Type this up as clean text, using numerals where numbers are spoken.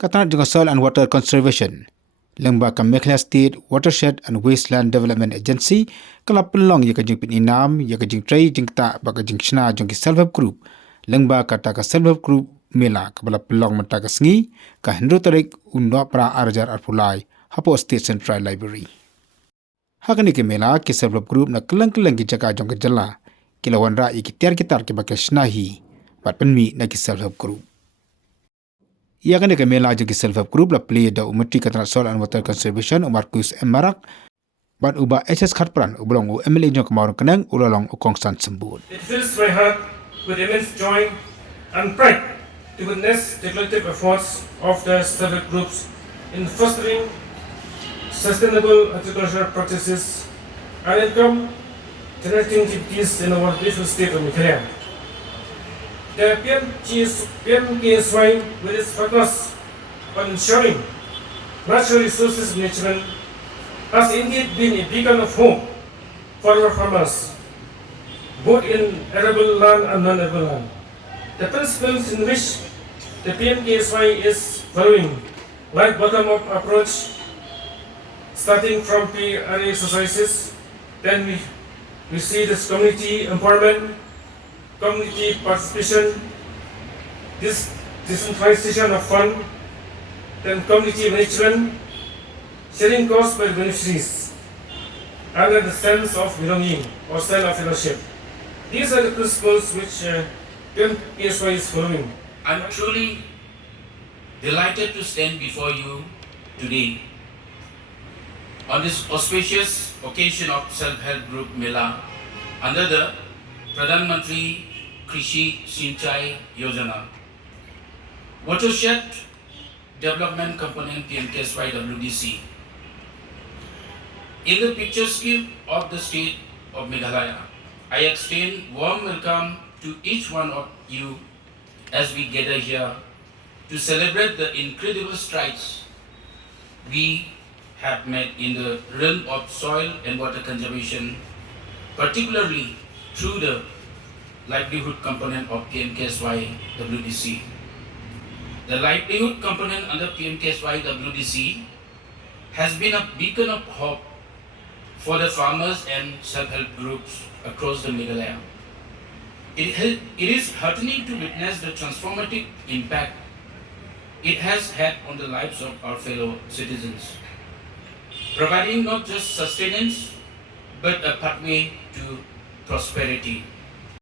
Katana jong soil and water conservation. Lyngba ka Mekhala State Watershed and Wasteland Development Agency kala pelong ya ka jing pinam ya ka jing tray jing ta ba ka jingshna jong ki self-help group. Lyngba kata ka self-help group Mela ka bala pelong mata ka sngi ka hendro tarik undo pra arjar arpulai hapo State Central Library. Hakani ke Mela ke self-help group na kelang-kelang ki jaka jong ka jala kilawan ra ki tiar kitar ke ba ka shnahi pat penmi na ki self-help group. Ia kan ke Mela jong ki self-help group la plie da umatri katana soil and water conservation Markus Marak ban uba SS Khatpran ubulong u MLA jong kemaurang kenang ulalong ukong san sembut. It fills my heart with immense joy and pride to witness the collective efforts of the self-help groups in fostering sustainable agricultural practices and income generating activities in our beautiful state of Meghalaya. The PMKSY, with its focus on ensuring natural resources management, has indeed been a beacon of hope for our farmers, both in arable land and non-arable land. The principles in which the PMKSY is following, like bottom-up approach, starting from pre-early exercises, then we see this community empowerment, community participation, this decentralization of fund, then community management, sharing costs by beneficiaries, and the sense of belonging or sense of fellowship. These are the principles which PMKSY is following. I'm truly delighted to stand before you today on this auspicious occasion of Self-Help Group Mela under the Pradhan Mantri Krishi Sinchai Yojana. Watershed Development Component PMKSY WDC. In the picturesque of the state of Meghalaya, I extend warm welcome to each one of you as we gather here to celebrate the incredible strides we have made in the realm of soil and water conservation, particularly through the livelihood component of PMKSY WDC. The livelihood component under PMKSY WDC has been a beacon of hope for the farmers and self-help groups across the Meghalaya. It is heartening to witness the transformative impact it has had on the lives of our fellow citizens, providing not just sustenance but a pathway to prosperity.